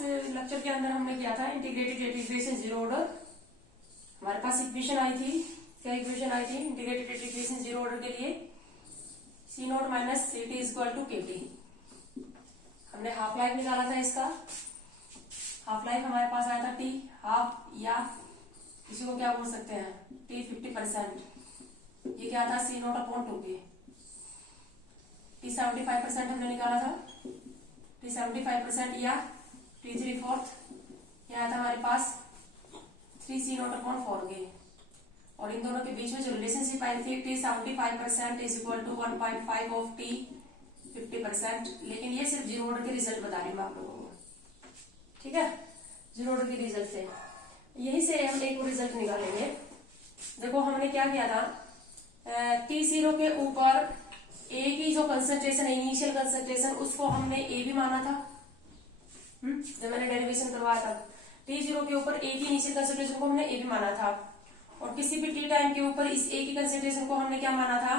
Last lecture के अंदर हमने किया था integrated rate equation zero order. हमारे पास इक्वेशन आई थी, क्या इक्वेशन आई थी integrated rate equation zero order के लिए? C naught minus C T is equal to K T. हमने हाफ लाइफ निकाला था इसका। हाफ लाइफ हमारे पास आया था टी हाफ, या इसी को क्या बोल सकते हैं टी 50%। ये क्या था सी not upon two K. T 75% हमने निकाला था, टी 75% या टी 3/4 यहाँ था हमारे पास 3 सी नॉट अपॉन 4 के। और इन दोनों के बीच में जो रिलेशनशिप आई थी T 75% is equal to 1.5 of T 50%। लेकिन ये सिर्फ जीरो ऑर्डर के रिजल्ट बता रही हूँ आप लोगों को, ठीक है, जीरो ऑर्डर के रिजल्ट से। यही से हम एक रिजल्ट निकालेंगे। देखो हमने क्या किया था, T0 के ऊपर ए की जो कंसंट्रेशन है इनिशियल कंसंट्रेशन उसको हमने ए भी माना था। जब मैंने डेरिवेशन करवाया था T0 के ऊपर ए की इनिशियल कंसंट्रेशन को हमने ए भी माना था। और किसी भी टी टाइम के ऊपर इस ए की कंसंट्रेशन को हमने क्या माना था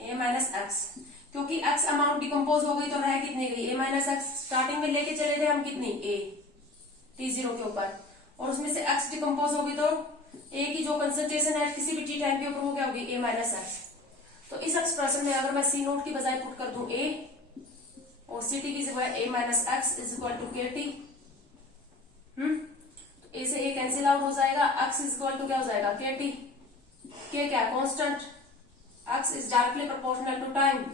ए माइनस एक्स। क्योंकि एक्स अमाउंट डिकम्पोज हो गई तो रह कितनी गई ए माइनस एक्स। स्टार्टिंग में लेके चले थे हम कितनी ए T0 के ऊपर, और उसमें से एक्स डिकम्पोज होगी तो ए की जो कंसंट्रेशन है किसी भी टी टाइम के ऊपर वो क्या होगी ए माइनस एक्स। तो इस एक्सप्रेशन में अगर मैं सी नोट की बजाय पुट कर दूं ए और सी टी की जगह A minus X is equal to K T, तो ए से ए कैंसिल आउट हो जाएगा, एक्स इज इक्वल टू क्या हो जाएगा के टी। के क्या constant, X is directly proportional to time.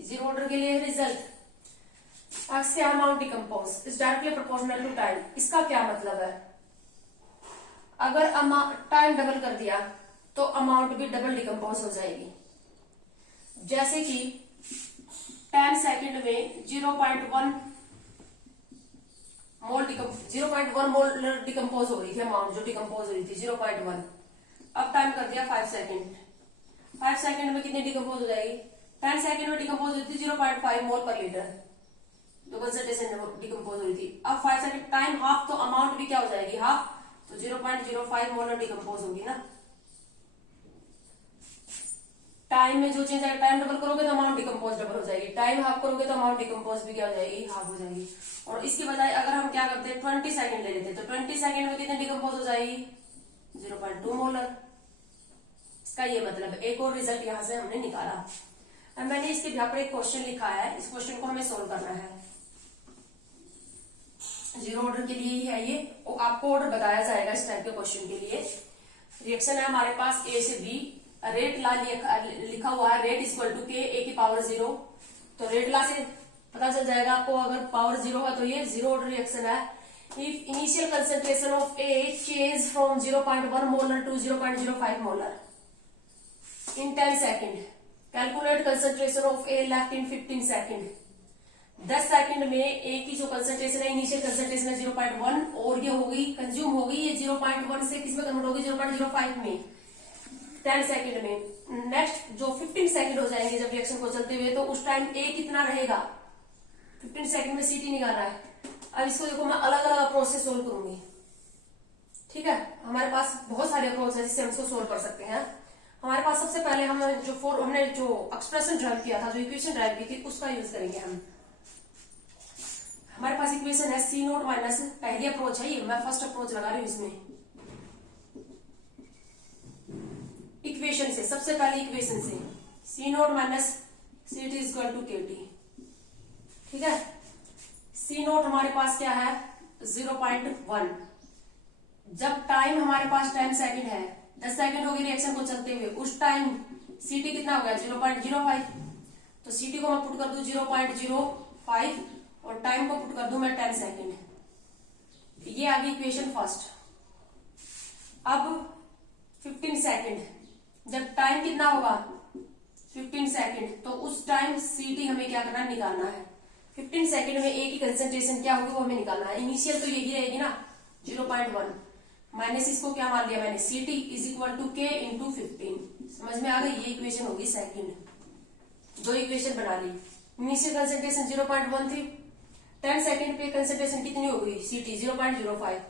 Zero order के लिए रिजल्ट एक्स के amount decompose is directly proportional to time. इसका क्या मतलब है, अगर टाइम डबल कर दिया तो अमाउंट भी डबल डिकम्पोज हो जाएगी। जैसे कि 10 सेकंड में 0.1 मोल डिकम्पोज हो रही थी, अमाउंट जो डिकम्पोज हो रही थी 0.1। अब टाइम कर दिया 5 सेकंड। 5 सेकंड में कितनी डिकम्पोज हो जाएगी? 10 सेकंड में डिकम्पोज हुई थी 0.5 मोल पर लीटर, तो कंसंट्रेशन डिकम्पोज हुई थी। अब 5 सेकंड टाइम हाफ, तो अमाउंट भी क्या हो जाएगी हाफ, तो 0.05 मोलर डिकम्पोज होगी ना। टाइम में जो चेंज आएगा, टाइम डबल करोगे तो अमाउंट डिकम्पोज डबल हो जाएगी, टाइम हाफ करोगे तो अमाउंट डिकम्पोज भी क्या हो जाएगी हाफ हो जाएगी। और इसकी बजाय अगर हम क्या करते हैं 20 सेकंड ले लेते तो 20 सेकंड में कितने डिकम्पोज हो जाएगी 0.2 मोलर। इसका ये मतलब एक और रिजल्ट यहां से हमने निकाला। अब मैंने इसके यहाँ पर एक क्वेश्चन लिखा है, इस क्वेश्चन को हमें सोल्व करना है। जीरो ऑर्डर के लिए ही है ये, और आपको ऑर्डर बताया जाएगा इस टाइप के क्वेश्चन के लिए। रिएक्शन है हमारे पास ए से बी, रेट ला लिखा हुआ है रेट इक्वल टू के ए की पावर 0। तो रेट ला से पता चल जाएगा आपको, अगर पावर 0 है तो ये जीरो ऑर्डर रिएक्शन है। If initial concentration of A change from 0.1 molar to 0.05 molar in 10 second, calculate concentration of A left in 15 second. 10 second में ए की जो कंसंट्रेशन है इनिशियल कंसंट्रेशन है 0.1 और ये होगी कंज्यूम होगी ये 0.1 से किसमें कन्वर्ट होगी 0.05 में 10 सेकंड में। नेक्स्ट जो 15 सेकंड हो जाएंगे जब रिएक्शन को चलते हुए, तो उस टाइम ए कितना रहेगा 15 सेकंड में सीटी निकालना है। अब इसको देखो मैं अलग अलग अप्रोच से सोल्व करूंगी, ठीक है। हमारे पास बहुत सारे अप्रोच है जिससे हम इसको सोल्व कर सकते हैं। हमारे पास सबसे पहले हमने जो एक्सप्रेशन ड्राइव किया था, जो इक्वेशन ड्राइव की थी उसका यूज करेंगे हम। हमारे पास इक्वेशन है सी नोट माइनस, पहली अप्रोच है ये, मैं फर्स्ट अप्रोच लगा रही हूँ इसमें। इक्वेशन से सबसे पहले इक्वेशन से C naught minus C T is equal to K T, ठीक है। सी नोट हमारे पास क्या है 0.1। जब टाइम हमारे पास 10 सेकंड है, 10 सेकंड होगी रिएक्शन को चलते हुए, उस टाइम सीटी कितना हो गया 0.05। तो सीटी को मैं पुट कर दूं 0.05 और टाइम को पुट कर दूं मैं 10 सेकंड। ये आ गई इक्वेशन फर्स्ट। अब 15 सेकंड, जब टाइम कितना होगा 15 सेकंड, तो उस टाइम सीटी हमें क्या करना है निकालना है। 15 सेकंड में ए की कंसंट्रेशन क्या होगी वो हमें निकालना है। इनिशियल तो यही रहेगी ना 0.1 माइनस इसको क्या मान लिया मैंने सीटी इज इक्वल टू के इंटू 15। समझ में आ गई, ये इक्वेशन होगी सेकंड। दो इक्वेशन बना ली। इनिशियल कंसंट्रेशन 0.1 थी, 10 सेकंड पे कंसंट्रेशन कितनी हो गई सीटी 0.05।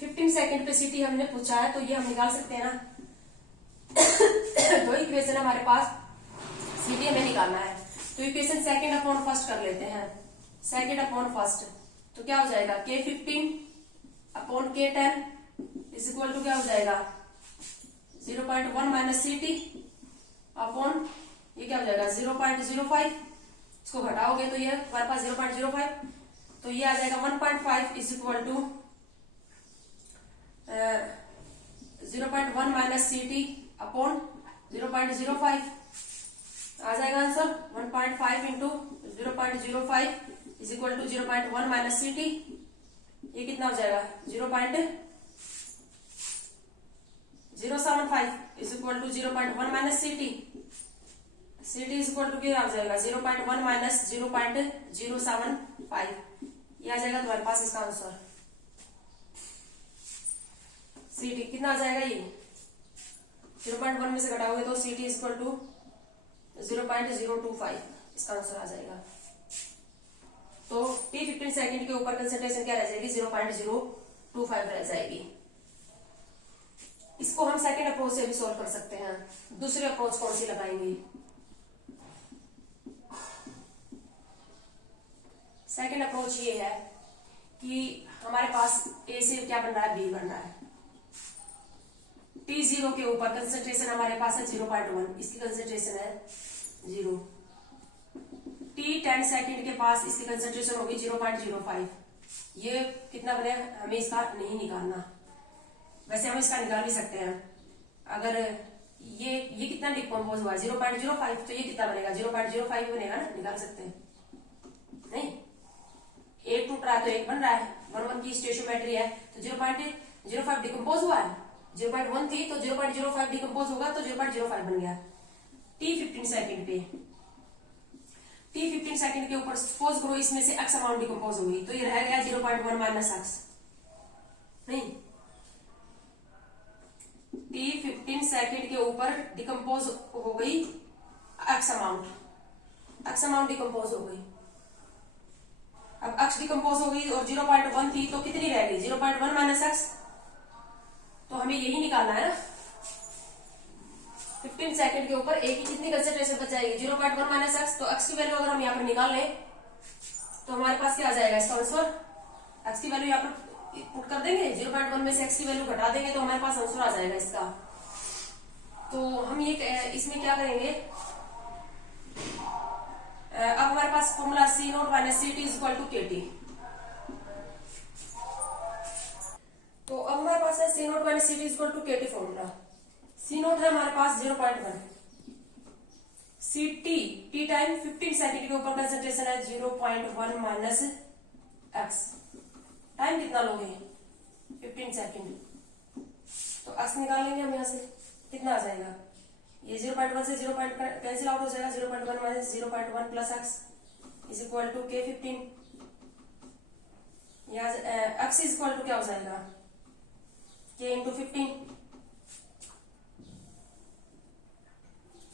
15 सेकंड पे सीटी हमने पूछा है तो ये हम निकाल सकते हैं ना। दो इक्वेशन हमारे पास, सीटी हमें निकालना है, तो इक्वेशन सेकंड अपॉन फर्स्ट कर लेते हैं। सेकंड अपॉन फर्स्ट तो क्या हो जाएगा K15 upon K10 is equal to क्या हो जाएगा 0.1 माइनस सी टी अपॉन ये क्या हो जाएगा 0.05। इसको घटाओगे तो ये हमारे पास 0.05, तो ये आ जाएगा 1.5 is equal to 0.1 minus C T upon 0.05। आ जाएगा answer 1.5 into 0.05 is equal to 0.1 minus C T. ये कितना हो जाएगा 0.075 is equal to 0.1 minus C T. C T is equal to क्या हो जाएगा 0.1 माइनस 0.075। ये आ जाएगा तुम्हारे पास इसका आंसर। सी टी कितना आ जाएगा ये 0.1 में से घटाओगे तो C T is equal to 0.025 इसका आंसर आ जाएगा। तो T15 सेकंड के ऊपर कंसंट्रेशन क्या रह जाएगी 0.025 रह जाएगी। इसको हम सेकंड अप्रोच से भी सोल्व कर सकते हैं। दूसरी अप्रोच कौन सी लगाएंगे? सेकंड अप्रोच ये है कि हमारे पास ए से क्या बन रहा है बी बन रहा है। T0 के ऊपर कंसंट्रेशन हमारे पास है 0.1, इसकी कंसंट्रेशन है 0। T10 सेकंड के पास इसकी कंसंट्रेशन होगी 0.05। ये कितना बने हमें इसका नहीं निकालना, वैसे हम इसका निकाल भी सकते हैं। अगर ये कितना डिकम्पोज हुआ 0.05, तो ये कितना बनेगा 0.05 बनेगा ना, निकाल सकते हैं। नहीं, एक टूट रहा है तो एक बन रहा है, 1 की स्टेशियोमेट्री है तो 0.05 डिकम्पोज हुआ है। 0.1 थी तो 0.05 डिकम्पोज होगा तो 0.05 बन गया। T15 सेकंड पे T15 सेकंड के ऊपर सपोज करो इसमें से x अमाउंट डिकम्पोज हो गई, तो ये रह गया 0.1 माइनस x। नहीं, T15 सेकंड के ऊपर डिकम्पोज हो गई x अमाउंट डिकम्पोज हो गई। अब x डिकम्पोज हो गई और 0.1 थी तो कितनी रह गई 0.1 माइनस x। तो हमें यही निकालना है ना, 15 सेकंड के ऊपर एक ही कितनी कंसंट्रेशन बच जाएगी 0.1 माइनस x। तो x की वैल्यू अगर हम यहाँ पर निकाल लें तो हमारे पास क्या आ जाएगा इसका आंसर। x की वैल्यू यहाँ पर पुट कर देंगे, 0.1 में से x की वैल्यू घटा देंगे तो हमारे पास आंसर आ जाएगा इसका। तो हम ये इसमें क्या करेंगे, अब हमारे पास formula C0 minus C T is equal to K T. तो अब हमारे पास है C0 minus C T is equal to K T formula. C0 है हमारे पास 0.1, सी टी टाइम 15 सेकंड के ऊपर कंसंट्रेशन है 0.1 माइनस एक्स। टाइम कितना लोगे 15 सेकंड, तो एक्स निकाल लेंगे हम यहाँ से, कितना आ जाएगा ये 0.1 से 0. कैंसिल आउट हो जाएगा, 0.1 minus 0.1 plus X is equal to K15। यहाँ एक्स इज इक्वल टू क्या हो जाएगा K इंटू 15।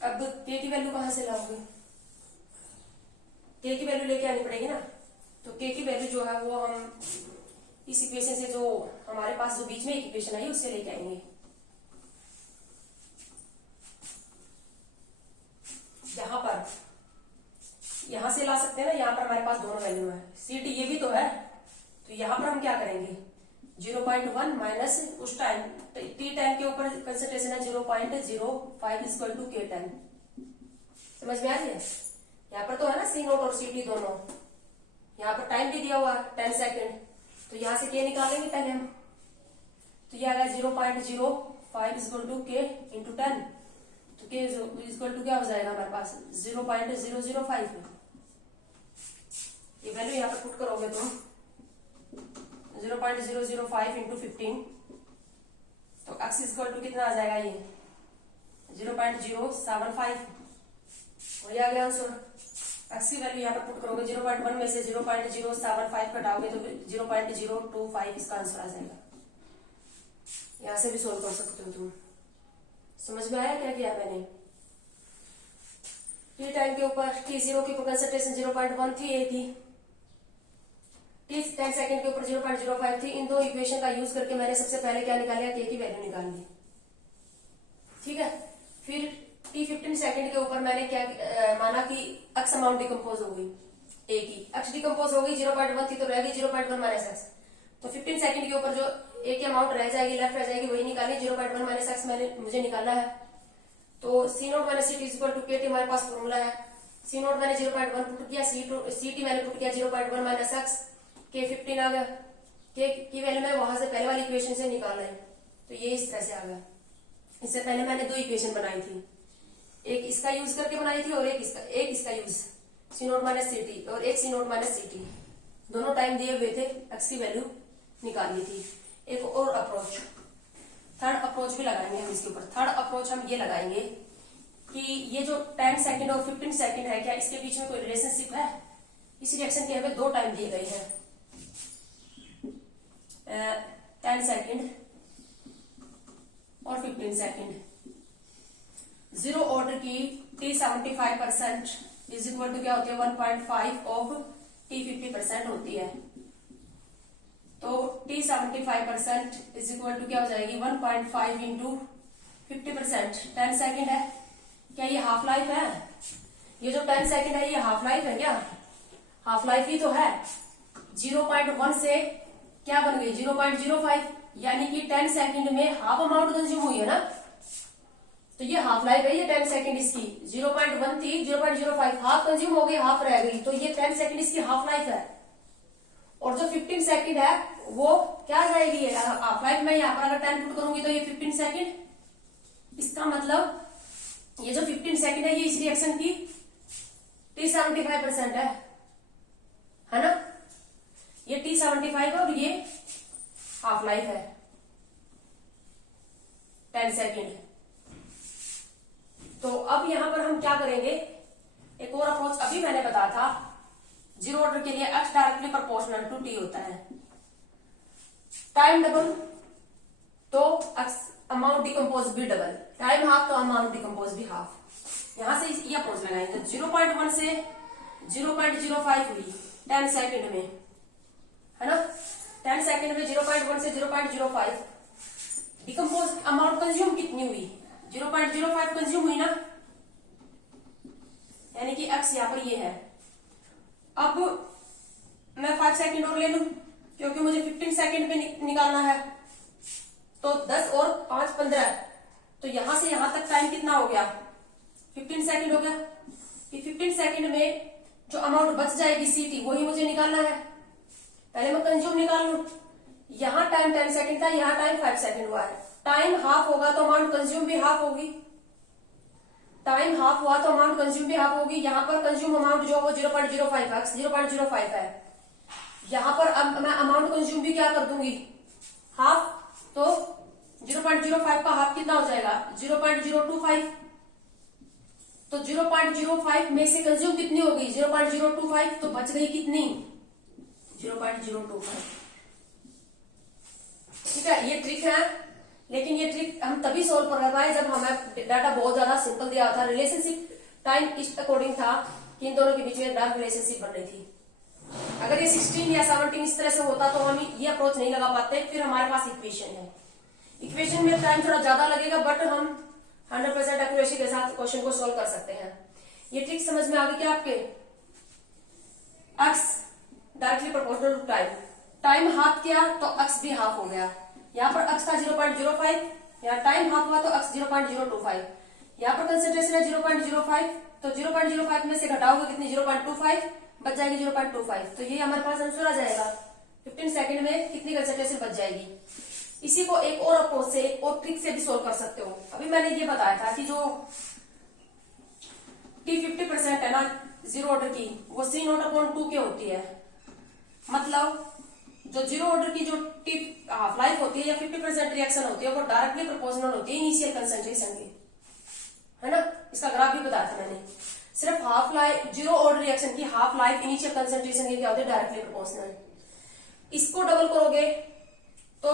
अब K की वैल्यू कहां से लाओगे, K की वैल्यू लेके आनी पड़ेगी ना। तो K की वैल्यू जो है वो हम इस इक्वेशन से, जो हमारे पास जो बीच में एक इक्वेशन आई उससे लेके आएंगे। यहां से ला सकते हैं ना, यहाँ पर हमारे पास दोनों वैल्यू है, सी टी ये भी तो है। तो यहाँ पर हम क्या करेंगे 0.1 माइनस उस टाइम टी टाइम के ऊपर कंसंट्रेशन है 0.05 इक्वल टू K10। समझ में आ रही है? यहाँ पर तो है ना C0 और CT दोनों, यहाँ पर टाइम भी दिया हुआ 10 सेकेंड, तो यहाँ से K निकालेंगे पहले हम। तो ये आएगा 0.05 इक्वल टू K इंटू 10। तो K इक्वल टू क्या हो जाएगा हमारे पास 0.005। ये वैल्यू यहाँ पर पुट करोगे तो 0.005 इंटू 15, तो x इक्वल टू कितना आ जाएगा ये 0.075। वही आ गया आंसर। x की वैल्यू यहाँ पर पुट करोगे 0.1 में से 0.075 घटाओगे तो 0.025 इसका आंसर आ जाएगा। यहां से भी सोल्व कर सकते हो तुम। समझ में आया क्या किया मैंने? टी टाइम के ऊपर T0 की कंसंट्रेशन 0.1 थी, ए थी। T10 सेकंड के ऊपर 0.05 थी। इन दो इक्वेशन का यूज करके मैंने सबसे पहले क्या निकाला, K की वैल्यू निकाल ली। ठीक है, फिर T15 सेकंड के ऊपर मैंने क्या माना कि x अमाउंट डिकम्पोज हो गई, ए की। एक्स डिकम्पोज हो गई, 0.1 थी तो रह गई 0.1 माइनस एक्स। तो 15 सेकंड के ऊपर जो ए की अमाउंट रह जाएगी, लेफ्ट रह जाएगी, वही निकालनी। 0.1 माइनस एक्स मुझे निकालना है। तो C naught minus C T equal to K T हमारे पास फॉर्मूला है। सी नोट मैंने 0.1 पुट किया, सी टी मैंने पुट किया 0.1 माइनस एक्स, के 15 आ गया। के की वैल्यू मैं वहां से पहले वाली इक्वेशन से निकाला है, तो ये इस तरह से आ गया। इससे पहले मैंने दो इक्वेशन बनाई थी, एक इसका यूज करके बनाई थी और एक इसका यूज सी नोट माइनस सी टी, और एक सी नोट माइनस सी टी, दोनों टाइम दिए हुए थे, एक्स की वैल्यू निकालनी थी। एक और अप्रोच, थर्ड अप्रोच भी लगाएंगे हम इसके ऊपर। थर्ड अप्रोच हम ये लगाएंगे कि ये जो 10 सेकंड और 15 सेकंड है, क्या इसके बीच में कोई रिलेशनशिप है? इस रिएक्शन के हमें दो टाइम दिए गए हैं, 10 सेकंड और 15 सेकंड। जीरो ऑर्डर की टी 75% इज इक्वल टू क्या होती है, 1.5 ऑफ टी 50% होती है। तो टी 75% इज इक्वल टू क्या हो जाएगी, 1.5 इंटू 50%। 10 सेकेंड है, क्या ये हाफ लाइफ है? ये जो 10 सेकेंड है ये हाफ लाइफ है क्या? हाफ लाइफ ही तो है। 0.1 से क्या बन गई, 0.05, यानी कि 10 सेकेंड में हाफ अमाउंट कंज्यूम हुई है ना, तो ये हाफ लाइफ है। ये 10 सेकेंड इसकी 0.1 थी, 0.05 हाफ कंज्यूम हो गई, हाफ रह गई, तो ये 10 सेकेंड इसकी हाफ लाइफ है। और जो 15 सेकेंड है वो क्या जाएगी, हाफ लाइफ में यहाँ पर अगर 10 पुट करूंगी तो ये 15 सेकेंड। इसका मतलब ये जो 15 सेकेंड है ये इस रिएक्शन की T75% है ना? ये T75 है और ये हाफ लाइफ है 10 सेकेंड। तो अब यहां पर हम क्या करेंगे, एक और अप्रोच अभी मैंने बताया था, जीरो ऑर्डर के लिए x directly proportional to t होता है। टाइम डबल तो अमाउंट डिकम्पोज भी डबल, टाइम हाफ तो अमाउंट डिकम्पोज भी हाफ। यहां से ये अप्रोच लगाएंगे। तो 0.1 से 0.05 हुई 10 सेकेंड में, है ना? 10 सेकेंड में 0.1 से 0.05 डिकम्पोज अमाउंट कंज्यूम कितनी हुई, 0.05 कंज्यूम हुई ना, यानी कि x यहां पर ये है। अब मैं 5 सेकेंड और ले लूं क्योंकि मुझे 15 सेकेंड पे निकालना है। तो 10 और 5 15, तो यहां से यहां तक टाइम कितना हो गया, 15 सेकेंड हो गया। कि 15 सेकेंड में जो अमाउंट बच जाएगी सीटी वही मुझे निकालना है। पहले मैं कंज्यूम निकाल लूं। यहां टाइम 10 सेकेंड था, यहां टाइम 5 सेकेंड हुआ है। टाइम हाफ होगा तो अमाउंट कंज्यूम भी हाफ होगी, टाइम हाफ हुआ तो अमाउंट कंज्यूम भी हाफ होगी। यहां पर कंज्यूम अमाउंट जो वो 0.05 है, यहां पर अब मैं अमाउंट कंज्यूम भी क्या कर दूंगी, हाफ। तो 0.05 का हाफ कितना हो जाएगा, 0.025। तो 0.05 में से कंज्यूम कितनी होगी, 0.025, तो बच गई कितनी, 0.025। ठीक है, ये ट्रिक है, लेकिन ये ट्रिक हम तभी सोल्व कर पाए जब हमें डाटा बहुत ज्यादा सिंपल दिया था। रिलेशनशिप टाइम इस अकॉर्डिंग था कि इन दोनों के बीच में डार्क रिलेशनशिप बन रही थी। अगर ये 16 या 17 इस तरह से होता तो हम ये अप्रोच नहीं लगा पाते। फिर हमारे पास इक्वेशन है, इक्वेशन में टाइम थोड़ा ज्यादा लगेगा, बट हम 100% एक्यूरेसी के साथ क्वेश्चन को सोल्व कर सकते हैं। ये ट्रिक समझ में आ गई क्या आपके? x directly proportional to time, time half किया तो x भी हाफ हो गया। यहाँ पर x था 0.05, यहाँ टाइम हाफ हुआ तो x 0.025। यहाँ पर कंसेंट्रेशन है 0.05, तो 0.05 में से घटाओगे कितनी, 0.25, बच जाएगी 0.25। तो ये हमारे पास आंसर आ जाएगा। 15 सेकंड में कितनी कंसेंट्रेशन बच जाएगी। इसी को एक और अप्रोच से, एक और ट्रिक से भी सोल्व कर सकते हो। अभी मैंने ये बताया था कि जो T 50% है ना जीरो ऑर्डर की, वो C0/2 के होती है। मतलब जो जीरो ऑर्डर की जो टी हाफ लाइफ होती है या 50% रिएक्शन होती है वो डायरेक्टली प्रोपोर्शनल होती है इनिशियल कंसेंट्रेशन की, है ना? इसका ग्राफ भी बताया था मैंने। सिर्फ half life zero order reaction की हाफ लाइफ इनिशियल कंसेंट्रेशन की क्या होती है, डायरेक्टली प्रोपोर्शनल। इसको डबल करोगे तो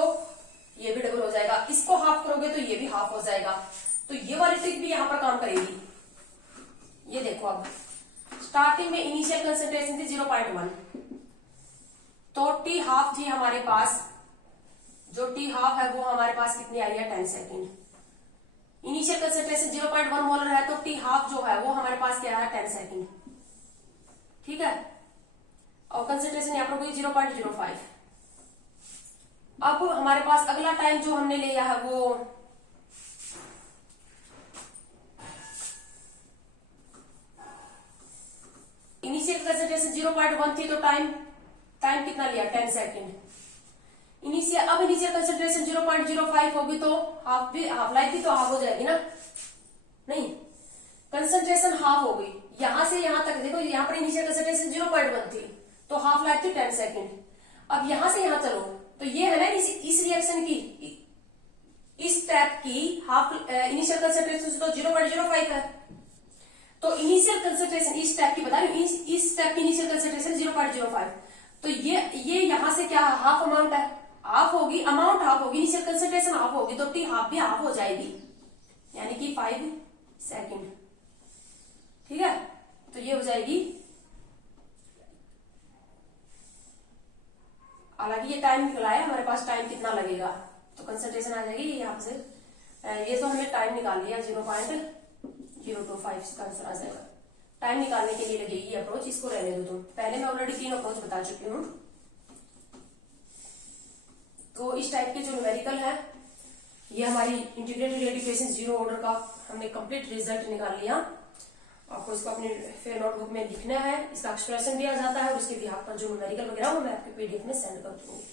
ये भी डबल हो जाएगा, इसको हाफ करोगे तो ये भी हाफ हो जाएगा। तो ये वाली ट्रिक भी यहां पर काम करेगी। ये देखो, अब स्टार्टिंग में इनिशियल कंसेंट्रेशन थी 0.1, तो टी हाफ थी हमारे पास। जो टी हाफ है वो हमारे पास कितनी आई है, 10 सेकेंड। इनिशियल कंसेंट्रेशन 0.1 मोलर है, तो टी हाफ जो है वो हमारे पास क्या है, 10 सेकेंड। ठीक है, और कंसेंट्रेशन यहाँ पर होगी 0.05। अब हमारे पास अगला टाइम जो हमने लिया है वो इनिशियल कंसेंट्रेशन 0.1 थी, तो टाइम कितना लिया 10 सेकेंड। अब इनिशियल कंसेंट्रेशन 0.05 होगी तो हाफ लाइफ भी तो हाफ हो जाएगी ना, नहीं, कंसेंट्रेशन हाफ हो गई। यहां से यहां तक देखो, यहां पर इनिशियल कंसेंट्रेशन 0.1 थी तो हाफ लाइफ थी 10 सेकेंड। अब यहां से यहां चलो तो ये है ना इस रिएक्शन की, इस स्टेप की हाफ इनिशियल कंसेंट्रेशन तो 0.05 है, तो इनिशियल कंसेंट्रेशन इस स्टेप की बता रही हूं, इस स्टेप की इनिशियल कंसेंट्रेशन 0.05। तो ये यहां से क्या हाफ अमाउंट है, हाफ होगी, अमाउंट हाफ होगी, इनिशियल कंसेंट्रेशन हाफ होगी, तो टी हाफ भी हाफ हो जाएगी, यानी कि 5 सेकेंड। ठीक है, तो ये हो जाएगी। हालांकि ये टाइम निकला है हमारे पास, टाइम कितना लगेगा तो कंसेंट्रेशन आ जाएगी यहाँ से, ये तो हमने टाइम निकाल लिया 0.025 इसका आंसर आ जाएगा। टाइम निकालने के लिए लगेगी अप्रोच, इसको रहने दो तुम, पहले मैं ऑलरेडी 3 अप्रोच बता चुकी हूँ। तो इस टाइप के जो न्यूमेरिकल है, ये हमारी इंटीग्रेटेड रेडिएशन जीरो ऑर्डर का हमने कंप्लीट रिजल्ट निकाल लिया। आपको इसको अपने फिर नोटबुक में लिखना है, इसका एक्सप्रेशन दिया जाता है और इसके बिहाफ पर जो न्यूमेरिकल वगैरह वो मैं आपके पीडीएफ में सेंड कर दूंगी।